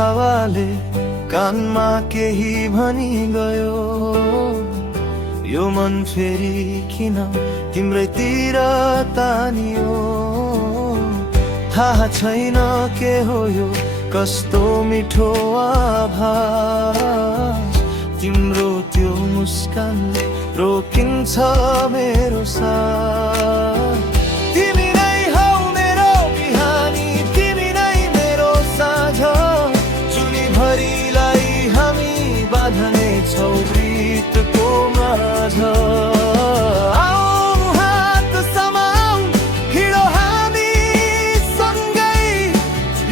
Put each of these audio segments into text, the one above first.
हावाले कानमा केही भनी गयो। यो मन फेरि किन तिम्रैतिर तानियो। थाहा छैन के हो यो कस्तो मिठो आभास। तिम्रो त्यो मुस्कानले रोकिन्छ मेरो साथ। तिमी नै हौ मेरो बिहानी, तिमी नै मेरो साँझ। जुनीभरिलाई हामी बाँध्ने छौ प्रीतको माझ। आऊ हात समाऊ, हिँडौ हामी सँगै।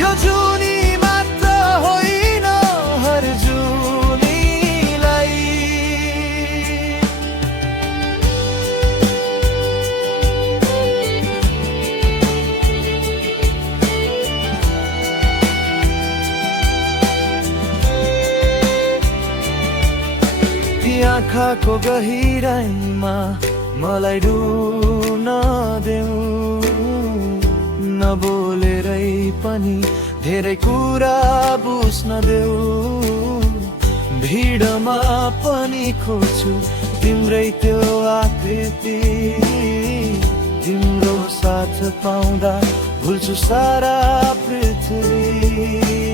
यो जुनी मात्र होइन हर जुनीलाई। आँखाको गहिराइमा मलाई डुब्न देऊ। नबोलेरै पनि धेरै कुरा बुझ्न देऊ। भिडमा पनि खोज्छु तिम्रै त्यो आकृति। तिम्रो साथ पाउँदा भुल्छु सारा पृथ्वी।